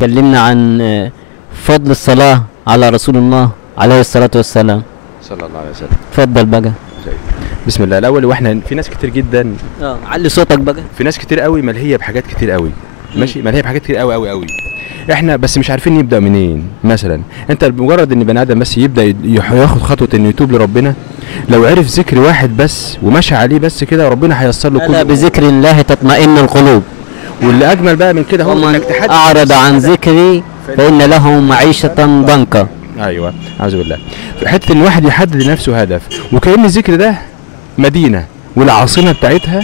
كلمنا عن فضل الصلاة على رسول الله عليه الصلاة والسلام صلى الله عليه وسلم. اتفضل بقى. بسم الله. الاول واحنا في ناس كتير جدا علي صوتك بقى. في ناس كتير قوي ملهيه بحاجات كتير قوي، ماشي، ملهيه بحاجات كتير قوي قوي قوي. احنا بس مش عارفين نبدا منين. مثلا انت بمجرد ان بني ادم بس يبدا ياخد خطوه انه يتوب لربنا، لو عرف ذكر واحد بس ومشى عليه بس كده ربنا هييسر له ألا بذكر الله تطمئن القلوب. واللي اجمل بقى من كده هو انك تحدد اعرض عن ذكري فان له معيشه ضنكا. ايوه، اعوذ بالله. في حته ان الواحد يحدد لنفسه هدف، وكأن الذكر ده مدينه والعاصمه بتاعتها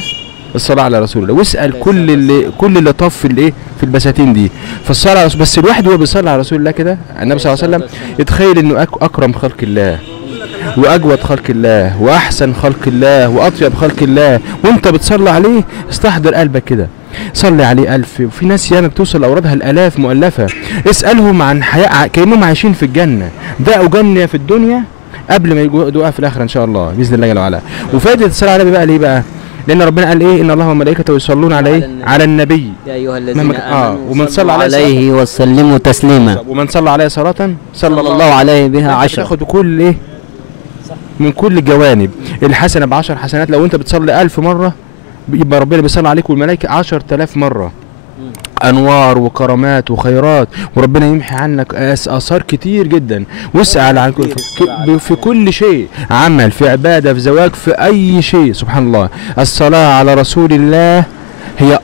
الصلاه على رسول الله. واسال كل اللي طاف في الايه في البساتين دي فالصلاه على رسول. بس الواحد وهو بيصلي على رسول الله كده النبي صلى الله عليه وسلم يتخيل انه اكرم خلق الله واجود خلق الله واحسن خلق الله واطيب خلق الله، وانت بتصلي عليه استحضر قلبك كده صلي عليه 1000. وفي ناس ياما بتوصل اوردها الالاف مؤلفه. اسالهم عن حياه كانهم عايشين في الجنه، دقوا جنه في الدنيا قبل ما يدوقها في الاخره ان شاء الله باذن الله جل وعلا. وفائده الصلاه على النبي بقى ليه بقى؟ لان ربنا قال ايه؟ ان الله وملائكته يصلون على ايه؟ على النبي يا ايها الذين امنوا ومن صلى عليه وسلموا تسليما. ومن صلى عليه صلاه صلى الله عليه بها 10. تاخد كل ايه؟ من كل الجوانب. الحسنه ب10 حسنات. لو انت بتصلي 1000 مره يبقى ربنا بيصلي عليك والملائكه 10000 مره. انوار وكرامات وخيرات، وربنا يمحي عنك اثار كتير جدا. واسال عن في كل شيء، عمل، في عباده، في زواج، في اي شيء. سبحان الله. الصلاه على رسول الله هي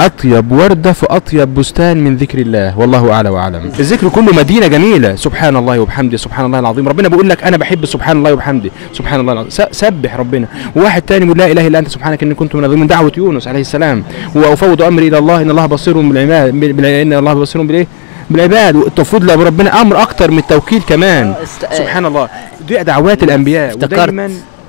اطيب ورده في اطيب بستان من ذكر الله، والله اعلى واعلم. الذكر كله مدينه جميله. سبحان الله وبحمده، سبحان الله العظيم. ربنا بيقول لك انا بحب سبحان الله وبحمده، سبحان الله العظيم. سبح ربنا. وواحد تاني يقول لا اله الا انت سبحانك اني كنت من الظالمين، دعوه يونس عليه السلام. وافوض امري الى الله ان الله بصير بالعباد، ان الله بصير بالايه؟ بالعباد. والتفويض لربنا امر اكتر من التوكيد كمان. سبحان الله. دي دعوات الانبياء.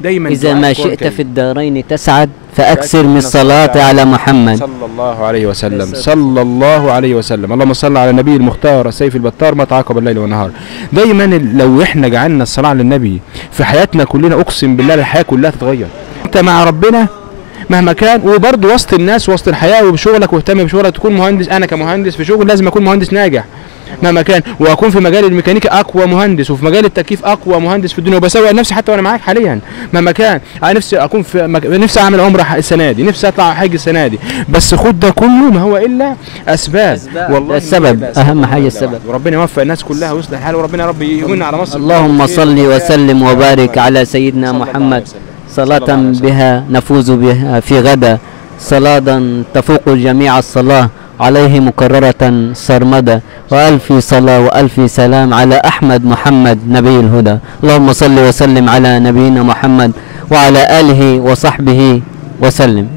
ودايما إذا ما شئت في الدارين تسعد فأكثر من الصلاة على محمد صلى الله عليه وسلم. صلى الله عليه وسلم. اللهم صل على النبي المختار السيف البتار ما تعاقب الليل والنهار. دايما لو احنا جعلنا الصلاة على النبي في حياتنا كلنا اقسم بالله الحياة كلها تتغير. انت مع ربنا مهما كان، وبرضه وسط الناس وسط الحياة وبشغلك واهتم بشغلك. تكون مهندس، انا كمهندس في شغل لازم اكون مهندس ناجح مهما كان، واكون في مجال الميكانيكا اقوى مهندس، وفي مجال التكييف اقوى مهندس في الدنيا، وبسوق نفسي حتى وانا معاك حاليا مهما كان. انا نفسي اكون نفسي اعمل عمره السنه دي، نفسي اطلع حج السنه دي. بس خد ده كله ما هو الا اسباب. والله السبب اهم حاجه السبب. وربنا يوفق الناس كلها ويصلح الحال، وربنا يا رب يهون على مصر. اللهم صل وسلم وبارك على سيدنا محمد صلاة بها نفوز بها في غدا، صلاة تفوق جميع الصلاة عليه مكررة سرمدا، وألف صلاة وألف سلام على أحمد محمد نبي الهدى. اللهم صل وسلم على نبينا محمد وعلى آله وصحبه وسلم.